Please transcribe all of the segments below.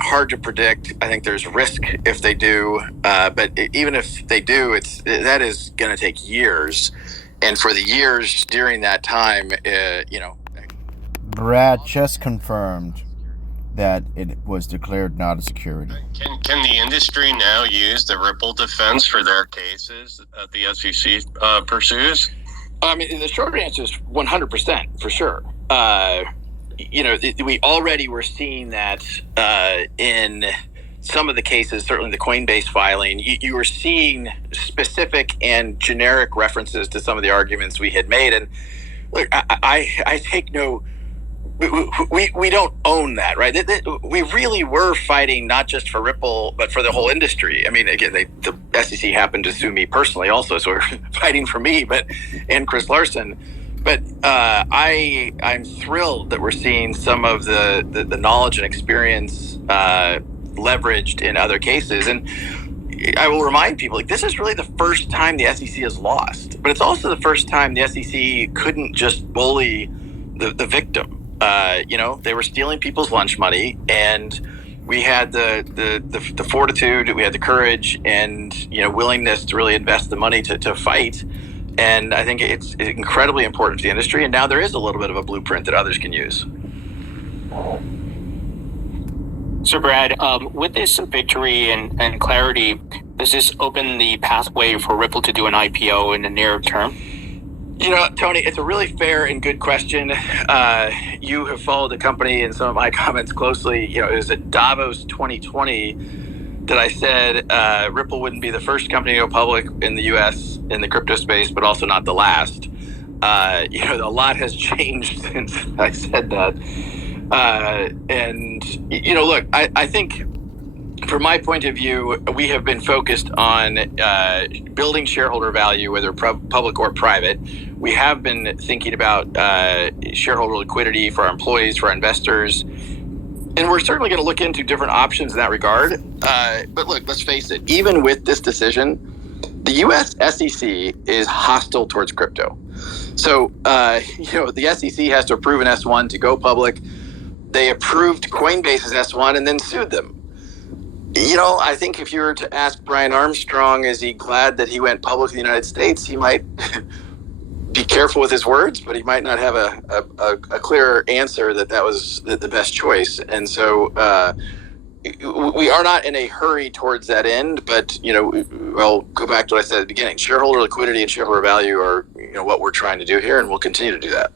Hard to predict. I think there's risk if they do, but even if they do, that is going to take years, and for the years during that time, Brad just confirmed that it was declared not a security. Can the industry now use the Ripple defense for their cases that the SEC pursues? I mean, the short answer is 100% for sure. We already were seeing that in some of the cases, certainly the Coinbase filing. You were seeing specific and generic references to some of the arguments we had made. And look, I take no... We don't own that, right? We really were fighting not just for Ripple, but for the whole industry. I mean, again, the SEC happened to sue me personally also, so we're fighting for me, and Chris Larsen. But I'm thrilled that we're seeing some of the knowledge and experience leveraged in other cases. And I will remind people, this is really the first time the SEC has lost, but it's also the first time the SEC couldn't just bully the victim. They were stealing people's lunch money, and we had the fortitude, we had the courage, and willingness to really invest the money to fight. And I think it's incredibly important to the industry. And now there is a little bit of a blueprint that others can use. So, Brad, with this victory and clarity, does this open the pathway for Ripple to do an IPO in the near term? Tony, it's a really fair and good question. You have followed the company and some of my comments closely. It was at Davos 2020 that I said Ripple wouldn't be the first company to go public in the U.S. in the crypto space, but also not the last. A lot has changed since I said that. Look, I think from my point of view, we have been focused on building shareholder value, whether public or private. We have been thinking about shareholder liquidity for our employees, for our investors. And we're certainly going to look into different options in that regard. But look, let's face it, even with this decision, the U.S. SEC is hostile towards crypto. So, the SEC has to approve an S1 to go public. They approved Coinbase's S1 and then sued them. I think if you were to ask Brian Armstrong, is he glad that he went public in the United States, he might be careful with his words, but he might not have a clear answer that was the best choice. And so we are not in a hurry towards that end, but, I'll go back to what I said at the beginning. Shareholder liquidity and shareholder value are, what we're trying to do here, and we'll continue to do that.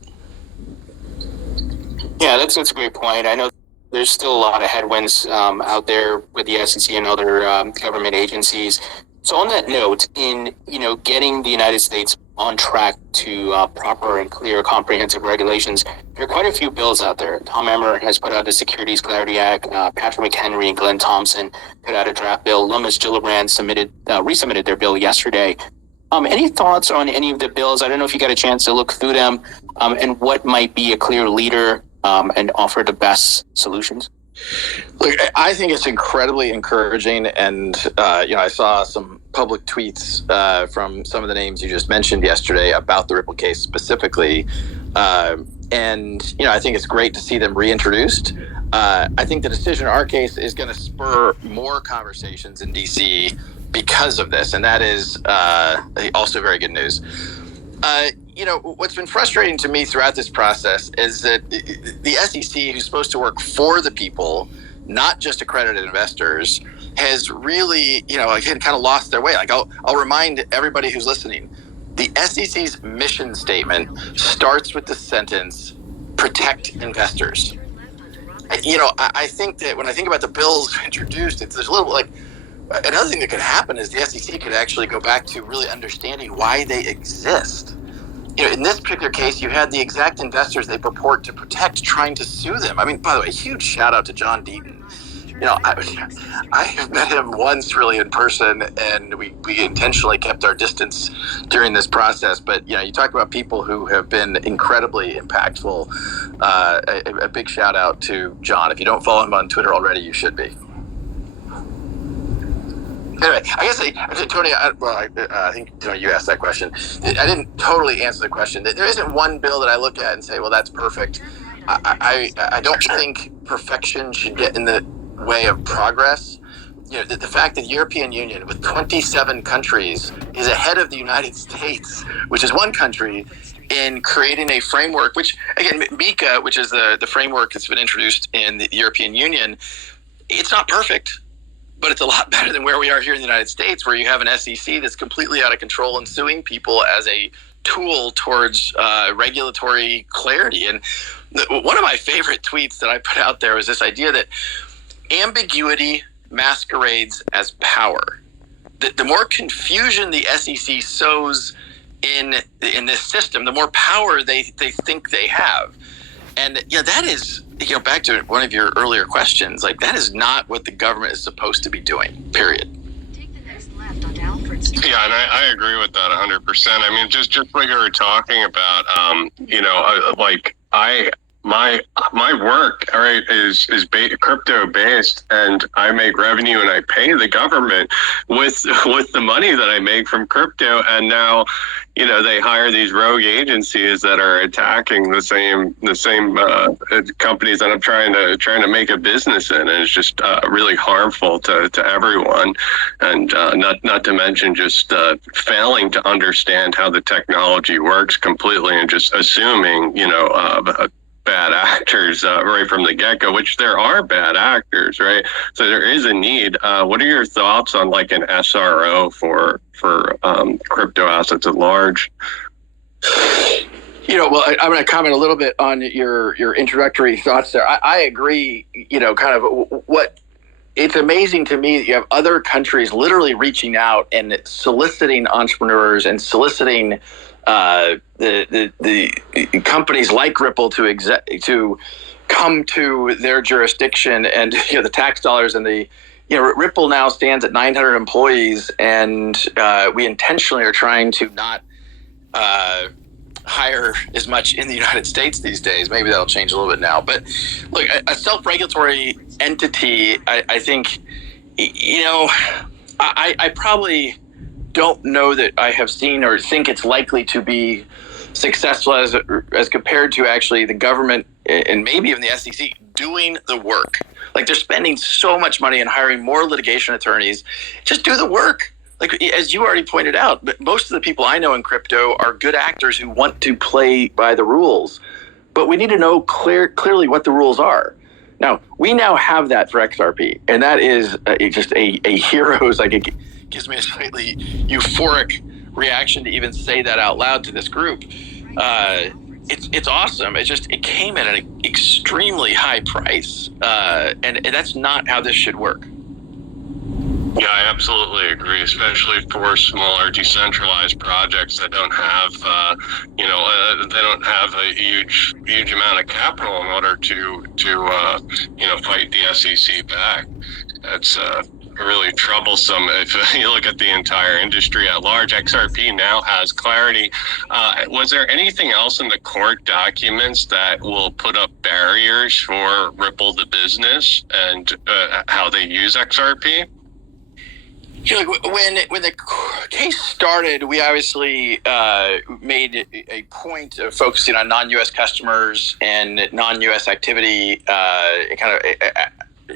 Yeah, that's a great point. I know there's still a lot of headwinds out there with the SEC and other government agencies. So on that note, in getting the United States on track to proper and clear comprehensive regulations, there are quite a few bills out there. Tom Emmer has put out the Securities Clarity Act. Patrick McHenry and Glenn Thompson put out a draft bill. Lummis Gillibrand resubmitted their bill yesterday. Any thoughts on any of the bills? I don't know if you got a chance to look through them, and what might be a clear leader and offer the best solutions? Look, I think it's incredibly encouraging, and I saw some public tweets from some of the names you just mentioned yesterday about the Ripple case specifically, and I think it's great to see them reintroduced. I think the decision in our case is going to spur more conversations in DC because of this, and that is also very good news. What's been frustrating to me throughout this process is that the SEC, who's supposed to work for the people, not just accredited investors, has really, again, kind of lost their way. Like I'll remind everybody who's listening, the SEC's mission statement starts with the sentence, protect investors. I think that when I think about the bills introduced, there's a little another thing that could happen is the SEC could actually go back to really understanding why they exist. In this particular case, you had the exact investors they purport to protect trying to sue them. I mean, by the way, huge shout out to John Deaton. I have met him once really in person, and we intentionally kept our distance during this process. But, you talk about people who have been incredibly impactful. A big shout out to John. If you don't follow him on Twitter already, you should be. Anyway, I guess, Tony, I think you asked that question. I didn't totally answer the question. There isn't one bill that I look at and say, well, that's perfect. I don't think perfection should get in the way of progress. The fact that the European Union, with 27 countries, is ahead of the United States, which is one country, in creating a framework, which, again, MiCA, which is the framework that's been introduced in the European Union, it's not perfect, but it's a lot better than where we are here in the United States, where you have an SEC that's completely out of control and suing people as a tool towards regulatory clarity. And one of my favorite tweets that I put out there was this idea that ambiguity masquerades as power. The more confusion the SEC sows in this system, the more power they think they have. And that is, back to one of your earlier questions, like, that is not what the government is supposed to be doing, period. Take the next left onto Alfred Street. Yeah, and I agree with that 100%. I mean, just what you were talking about, my work, all right, is crypto based, and I make revenue and I pay the government with the money that I make from crypto. And now, they hire these rogue agencies that are attacking the same companies that I'm trying to make a business in, and it's just really harmful to everyone. And not to mention just failing to understand how the technology works completely, and just assuming bad actors right from the get-go, which there are bad actors, right? So there is a need. What are your thoughts on like an SRO for crypto assets at large? Well, I'm going to comment a little bit on your introductory thoughts there. I agree, kind of what it's amazing to me that you have other countries literally reaching out and soliciting entrepreneurs and soliciting the companies like Ripple to come to their jurisdiction, and the tax dollars and the Ripple now stands at 900 employees, and we intentionally are trying to not hire as much in the United States these days. Maybe that'll change a little bit now, but look, a self-regulatory entity, I think, I probably don't know that I have seen or think it's likely to be successful as compared to actually the government and maybe even the SEC doing the work. Like, they're spending so much money and hiring more litigation attorneys. Just do the work. Like, as you already pointed out, but most of the people I know in crypto are good actors who want to play by the rules. But we need to know clearly what the rules are. Now, we now have that for XRP, and that is just a hero's, like, it gives me a slightly euphoric reaction to even say that out loud to this group. It's awesome. It came at an extremely high price, and that's not how this should work. Yeah, I absolutely agree, especially for smaller decentralized projects that don't have, they don't have a huge amount of capital in order to fight the SEC back. That's really troublesome if you look at the entire industry at large. XRP now has clarity. Was there anything else in the court documents that will put up barriers for Ripple the business and how they use XRP? When the case started, we obviously made a point of focusing on non-U.S. customers and non-U.S. activity,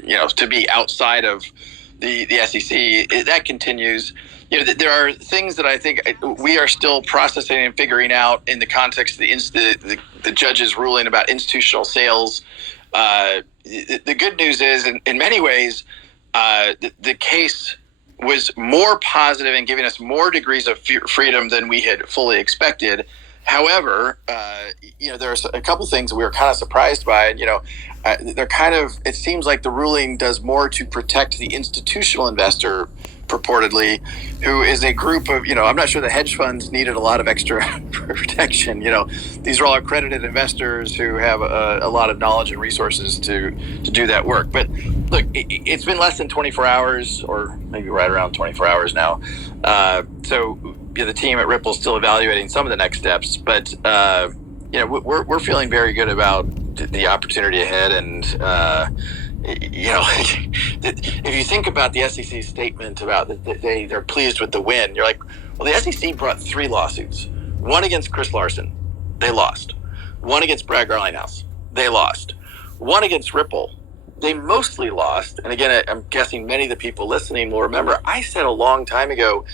to be outside of the SEC. That continues. There are things that I think we are still processing and figuring out in the context of the judge's ruling about institutional sales. The good news is, in many ways, the case was more positive and giving us more degrees of freedom than we had fully expected. However, there's a couple things we were kind of surprised by. It seems like the ruling does more to protect the institutional investor, purportedly, who is a group of, I'm not sure the hedge funds needed a lot of extra protection. These are all accredited investors who have a lot of knowledge and resources to do that work. But look, it's been less than 24 hours, or maybe right around 24 hours now. So the team at Ripple is still evaluating some of the next steps, but we're feeling very good about the opportunity ahead. And if you think about the SEC statement about that they're pleased with the win, you're like, well, the SEC brought 3 lawsuits. One against Chris Larson, they lost. One against Brad Garlinghouse, they lost. One against Ripple, they mostly lost. And again, I'm guessing many of the people listening will remember I said a long time ago,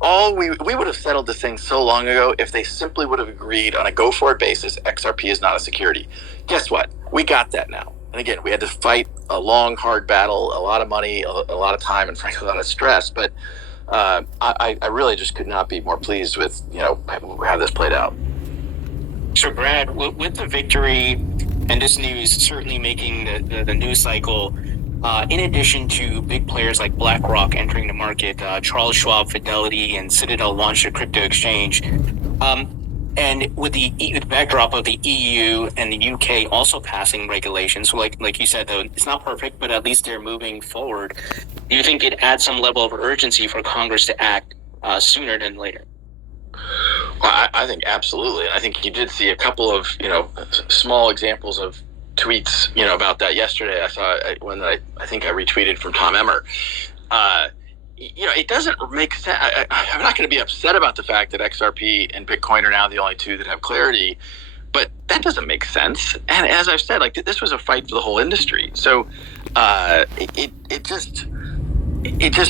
we would have settled this thing so long ago if they simply would have agreed on a go-forward basis, XRP is not a security. Guess what? We got that now. And again, we had to fight a long, hard battle, a lot of money, a lot of time, and frankly, a lot of stress. But I really just could not be more pleased with, how this played out. So, Brad, with the victory and this news certainly making the news cycle, in addition to big players like BlackRock entering the market, Charles Schwab, Fidelity, and Citadel launched a crypto exchange. And with the backdrop of the EU and the UK also passing regulations, so like you said, though, it's not perfect, but at least they're moving forward. Do you think it adds some level of urgency for Congress to act sooner than later? Well, I think absolutely. I think you did see a couple of, small examples of tweets, about that yesterday. I saw one that I think I retweeted from Tom Emmer. It doesn't make sense. I'm not going to be upset about the fact that XRP and Bitcoin are now the only two that have clarity, but that doesn't make sense. And as I've said, this was a fight for the whole industry. So it just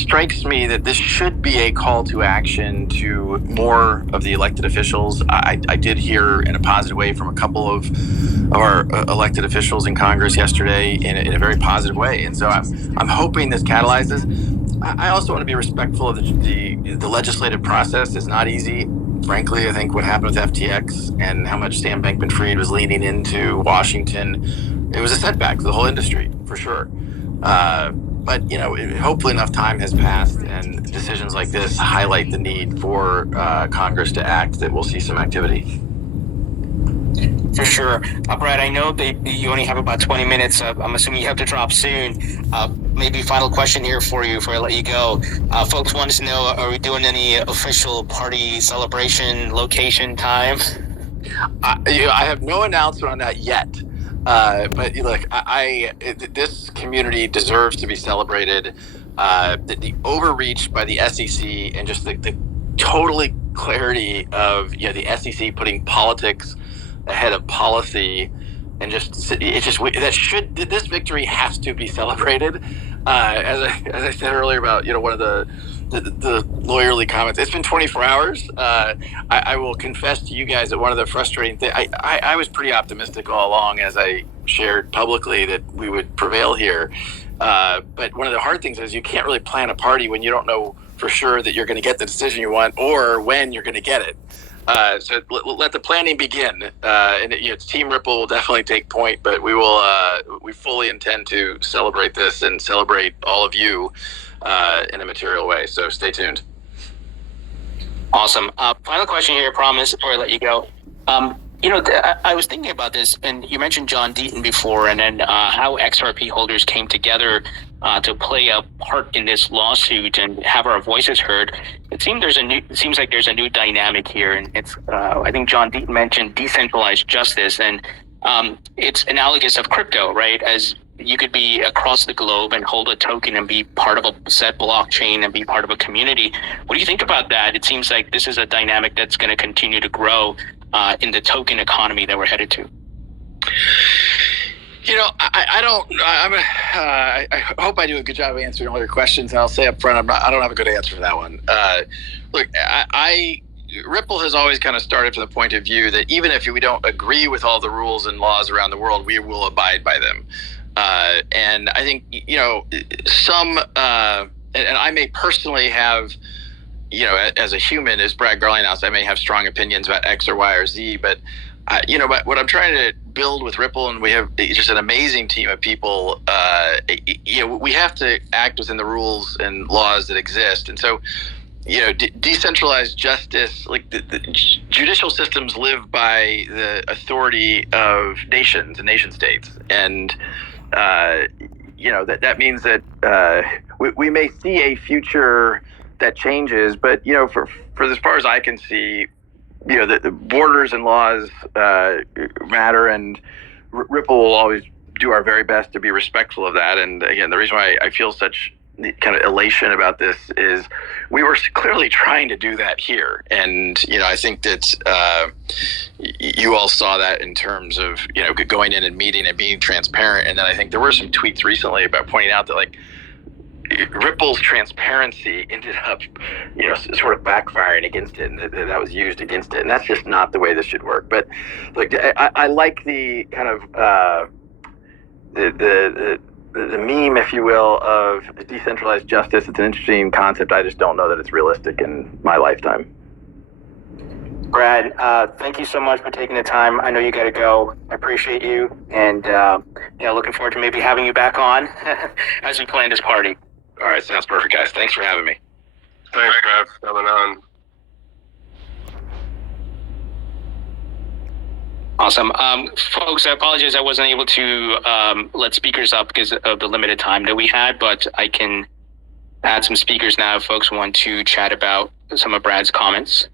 strikes me that this should be a call to action to more of the elected officials. I did hear in a positive way from a couple of our elected officials in Congress yesterday in a very positive way. And so I'm hoping this catalyzes. I also want to be respectful of the legislative process. It's not easy. Frankly, I think what happened with FTX and how much Sam Bankman-Fried was leaning into Washington, it was a setback for the whole industry, for sure. But, hopefully enough time has passed and decisions like this highlight the need for Congress to act that we'll see some activity. For sure. Brad, I know that you only have about 20 minutes. I'm assuming you have to drop soon. Maybe final question here for you before I let you go. Folks want to know, are we doing any official party celebration, location, time? I have no announcement on that yet. But look, this community deserves to be celebrated. The overreach by the SEC and just the totally clarity of the SEC putting politics ahead of policy, and this victory has to be celebrated. As I said earlier about one of the lawyerly comments, it's been 24 hours. I will confess to you guys that one of the frustrating things, I was pretty optimistic all along, as I shared publicly, that we would prevail here. But one of the hard things is you can't really plan a party when you don't know for sure that you're going to get the decision you want or when you're going to get it. So let the planning begin. And Team Ripple will definitely take point, but we fully intend to celebrate this and celebrate all of you in a material way. So stay tuned. Awesome. Final question here, I promise, before I let you go. I was thinking about this, and you mentioned John Deaton before, and then how XRP holders came together to play a part in this lawsuit and have our voices heard. It seems like there's a new dynamic here, and it's I think John Deaton mentioned decentralized justice, and it's analogous of crypto, right? As you could be across the globe and hold a token and be part of a set blockchain and be part of a community. What do you think about that? It seems like this is a dynamic that's going to continue to grow in the token economy that we're headed to. I hope I do a good job of answering all your questions. And I'll say up front, I don't have a good answer for that one. Look, Ripple has always kind of started from the point of view that even if we don't agree with all the rules and laws around the world, we will abide by them. And I think, some, and I may personally have, as a human, as Brad Garlinghouse, I may have strong opinions about X or Y or Z, but but what I'm trying to build with Ripple, and we have just an amazing team of people, we have to act within the rules and laws that exist. And so, decentralized justice, like the judicial systems live by the authority of nations and nation states. And, that means that we may see a future that changes, but, for as far as I can see, the borders and laws matter, and Ripple will always do our very best to be respectful of that. And again, the reason why I feel such kind of elation about this is we were clearly trying to do that here. And, I think that you all saw that in terms of, going in and meeting and being transparent. And then I think there were some tweets recently about pointing out that, like, Ripple's transparency ended up, sort of backfiring against it, and that was used against it. And that's just not the way this should work. But, like, I like the kind of the meme, if you will, of decentralized justice. It's an interesting concept. I just don't know that it's realistic in my lifetime. Brad, thank you so much for taking the time. I know you got to go. I appreciate you, and looking forward to maybe having you back on as we plan this party. All right, sounds perfect, guys. Thanks for having me. Thanks, Brad, for coming on. Awesome. Folks, I apologize I wasn't able to let speakers up because of the limited time that we had, but I can add some speakers now if folks want to chat about some of Brad's comments.